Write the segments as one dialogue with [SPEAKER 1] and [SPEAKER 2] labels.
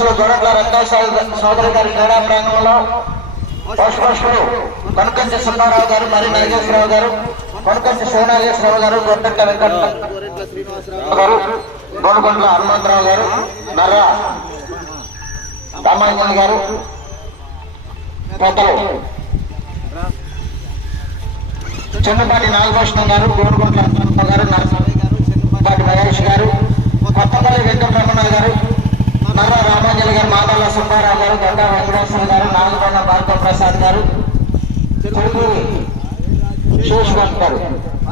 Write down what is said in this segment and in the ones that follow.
[SPEAKER 1] అధ్యక్షులు గొడవల రంగా సోదరి గారి క్రీడా ప్రాంగణంలో పోషకులు కొనకంచి సుబ్బారావు గారు మరి నాగేశ్వరరావు గారు కొనకంచి శివనాగేశ్వరరావు గారు గొట్టెట్ల వెంకట గారు గోనకొండల హనుమంతరావు గారు నర్ర రామాంజన్ గారు పెద్దలు చిన్నపాటి నాగభూషణం గారు గోనకొండల హనుమంతరావు గారు నరసింహ గారు చిన్నపాటి మహేష్ గారు కొత్తపల్లి వెంకటరమణ గారు నర్ర రామాంజలి గారు మాదల్ల సుబ్బారావు గారు గంగా వెంకటేశ్వర గారు నాగకొండ భార్గవ ప్రసాద్ గారు చెరుకూరి శివశివన్ గారు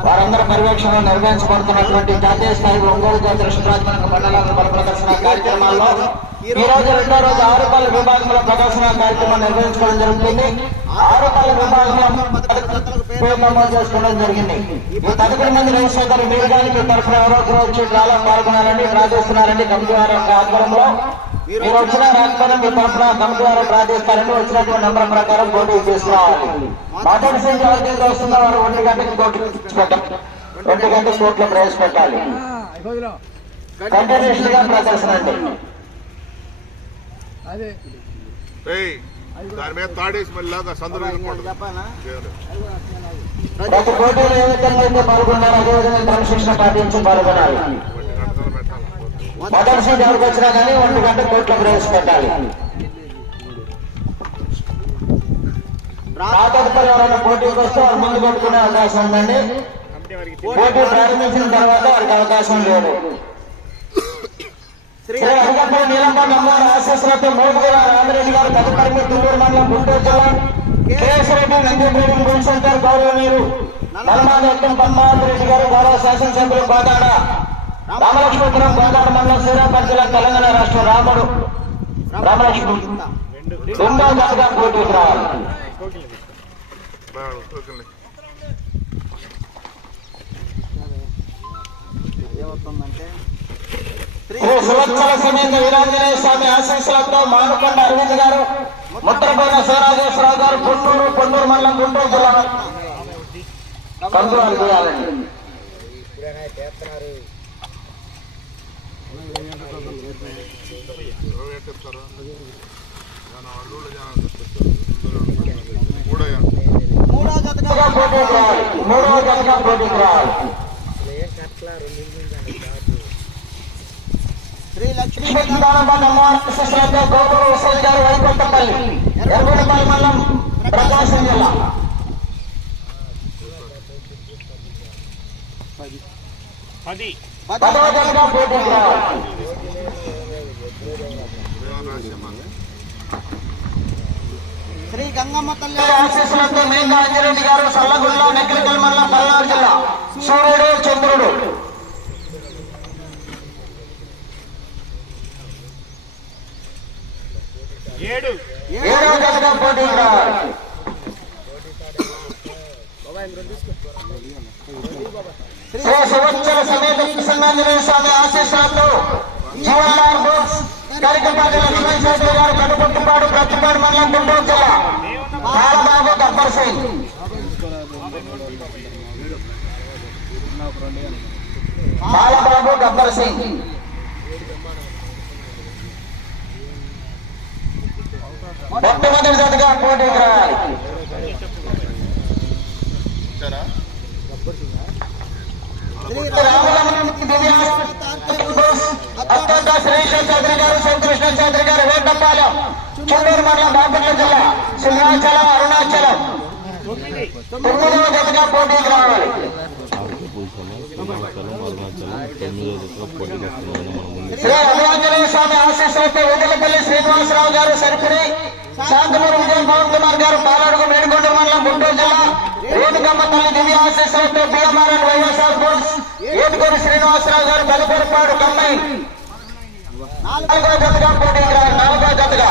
[SPEAKER 1] వారందరూ పర్యవేక్షణలో నిర్వహించబడుతున్నటువంటి జాతీయ స్థాయి ఒంగోలు జాతి కృష్ణరాజమండ్రి మండలాల బల ప్రదర్శన కార్యక్రమాల్లో ఈ రోజు రెండో రోజు ఆరుపల్లి విభాగంలో ప్రదర్శన కార్యక్రమం నిర్వహించుకోవడం జరుగుతుంది. ఆరుపల్లి విభాగంలో నమోదు చేసుకోవడం జరిగింది. ఈ పదకొండు మంది రైతు సోదరులు మీరు కానీ మీ తరఫున ఎవరో ఒకరు వచ్చి చాలా పాల్గొనాలని ప్రార్థిస్తున్నారండి కమిటీ వారి ఆధ్వర్యంలో మీరు వచ్చిన రాకపోయినా మీ తరఫున కమిటీ వారు వచ్చినటువంటి నంబర్ ప్రకారం పోటీ తీసుకోవాలి మొదటి సీట్ వస్తుందో వారు ఒంటి గంటకి కోట్లు పెట్టాలి ఒంటి గంటకి కోట్లు ప్రవేశపెట్టాలి. కంటిన్యూషన్గా ప్రదర్శన అండి.
[SPEAKER 2] దాని మీద తాడేసి మళ్ళీ.
[SPEAKER 1] ప్రతి పోటీలో ఏ విధంగా అయితే పాల్గొన్నారో అదే విధంగా క్రమశిక్షణ పాటించి పాల్గొనాలి. మొదటి సీట్ ఎవరికి వచ్చినా కానీ ఒంటి గంట కోట్లు ప్రవేశపెట్టాలి తదుపరి ఎవరైనా పోటీకి వస్తే వారు ముందు కొట్టుకునే అవకాశం ఉందండి. పోటీ ప్రారంభించిన తర్వాత వారికి అవకాశం లేదు. శ్రీ అడిగప్ప నీలంపల్లి నమ్మారు ఆశీస్సులతో మోపుగల రామిరెడ్డి గారు తదుపరి తుల్లూరు మండలం గుంటూరు జిల్లా కేశరెడ్డి నందిరెడ్డి గుణశంకర్ గౌరవనీయులు పద్మావతి రెడ్డి గారు గౌరవ శాసనసభ్యులు కోదాడ రామలక్ష్మీపురం గోదావరి మండలం శ్రీరాంపల్లి జిల్లా తెలంగాణ రాష్ట్రం రాముడు రామలక్ష్మి రెండో
[SPEAKER 2] బాగా ఓకేలే.
[SPEAKER 1] శ్రీ సువత్సల సమేత వీరాంజనేయ స్వామి ఆశీస్సులతో మానుకొండ అరవింద్ గారు ముద్రపోయిన శివరాజేశ్వరరావు గారు పొన్నూరు పొన్నూరు మండలం గుంటూరు జిల్లా
[SPEAKER 2] ఎవరు ఎట్టేస్తారు? జనం అల్లుళ్ళు జనం తెప్పిస్తారు. కూడయ్యా.
[SPEAKER 1] జతగా పోటీకి రావాలి మూడవ జతగా పోటీకి రావాలి
[SPEAKER 3] శ్రీ లక్ష్మీ
[SPEAKER 1] ఆశీస్సులతో గౌరవ గారు వైకుంఠపల్లి ఎర్రగొండపల్లి మండలం ప్రకాశం జిల్లా పదవ జతగా పోటీకి రావాలి
[SPEAKER 2] దేవన్ రాజ్యమ్మ.
[SPEAKER 3] శ్రీ గంగమ్మ తల్లి
[SPEAKER 1] ఆశీస్సులతో మేఘా అంజిరెడ్డి గారు సల్లగుల్ల నెక్కలికల్ మండలం పల్నాడు జిల్లా. సూర్యుడు చంద్రుడు. ఏడవ జతగా పోటీకి రావాలి శ్రీ సువత్సర సమేత సంగాంజనేయ స్వామి ఆశీస్సులతో జీవన్లాల్ బోస్ కరికపాటి లక్ష్మణ్ చౌదరి గారు కడుపుట్టుపాడు ప్రతిపాడు మండలం గుంటూరు జిల్లా. బాలబాబు గబ్బర్ సింగ్. బాలబాబు గబ్బర్ సింగ్. మొట్టమొదటి పోటీకి రావాలి చుండూరు మండలం బాపట్ల జిల్లా సింహాచలం అరుణాచలం. తొమ్మిదవ జతగా పోటీకి రావాలి శ్రీ అభివంజనేయ స్వామి ఆశీస్సులతో వెదలపల్లి శ్రీనివాసరావు గారు సరిపడి శాంతమూరు విజయ్ పవన్ కుమార్ గారు పాలడుగు మేడికొండ మండలం గుంటూరు జిల్లా రేణుకమ్మ తల్లి దివ్య ఆశీస్సులతో BMRN YSR sports Etukuri Srinivasarao గారు పెదపూరపాడు కమ్మై నాలుగో జతగా పోటీకి రావాలి నాలుగో జతగా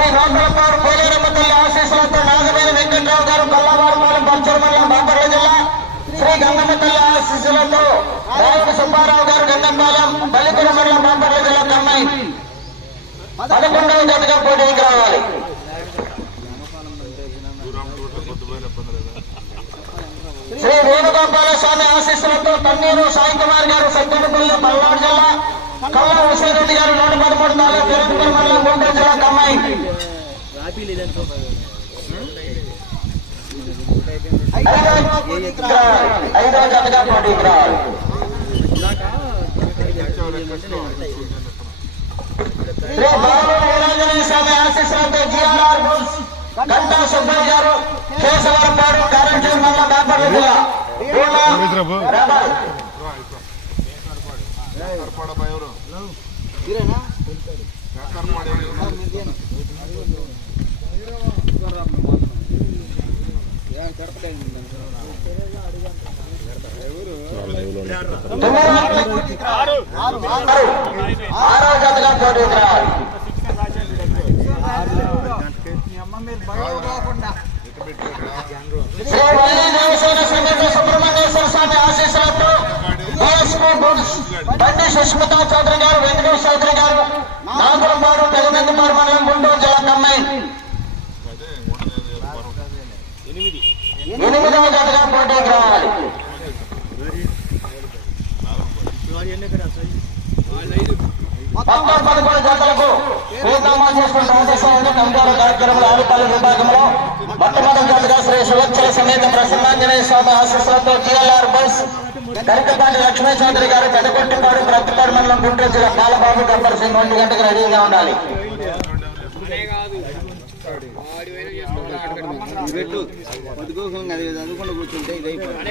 [SPEAKER 1] శ్రీ నోకలపాడు పోలేరమ్మ తల్లి ఆశీస్సులతో నాగమేని వెంకట్రావు గారు కొల్లవారిపాలెం పచ్చూరు మండలం జిల్లా శ్రీ గంగమ్మ తల్లి ఆశీస్సులతో రావుడు సుబ్బారావు గారు గంగంపాలెం బలిపుర మండలం బాపట్ల జిల్లా కమ్మాయి పదకొండవ జతగా పోటీకి రావాలి. శ్రీ వేణుగోపాల స్వామి ఆశీస్సులతో తన్నీరు సాయి కుమార్ గారు సత్యనపల్లి పల్నాడు జిల్లా కల్లా హుసేన్ రెడ్డి గారు నూట పదమూడు నాలుగు తిరుపతి మండలం గుంటూరు జిల్లా కమ్మాయి ఐదో జతగా పోటీకి రావాలి శ్రీ స్వామి ఆశీస్సులతో జిఆర్ఆర్ బుల్స్ గంటా సుబ్బయ్య గారు కేశవరపాడు జిల్లా
[SPEAKER 3] మీరేనా
[SPEAKER 1] ఆరో జతగా పోటీకి శ్రీ వల్లి సమేత సుబ్రహ్మణ్యేశ్వర స్వామి ఆశీస్సులతో బండి సుష్మితా చౌదరి గారు వెంకటేష్ చౌదరి గారు నాగులపాడు తెలంగాణ మండలం గుంటూరు జిల్లా కమ్మాయి
[SPEAKER 2] వరం.
[SPEAKER 1] ఎనిమిదవ జతగా పోటీకి రావాలి మొత్తం పదకొండు జతలకు వీరనామా చేసుకున్న ఆదేశాలను కంగారు కార్యక్రమంలో ఆరుపల్లి విభాగంలో మొట్టమొదటి జతగా శ్రీ సువచ్చల సమేత ప్రసన్నాంజనేయ స్వామి ఆశీస్సులతో జిఎల్ఆర్ బస్ కరికపాటి లక్ష్మీ చౌదరి గారు పెదకొట్టిపాడు ప్రతిపాడు మండలం గుంటూరు జిల్లా బాలబాబు గబ్బర్ సింగ్ ఒంటి గంటకు రెడీగా ఉండాలి
[SPEAKER 3] పెట్టు బతుకోకుండా అది చదువుకుండా కూర్చుంటే ఇది అయిపోయింది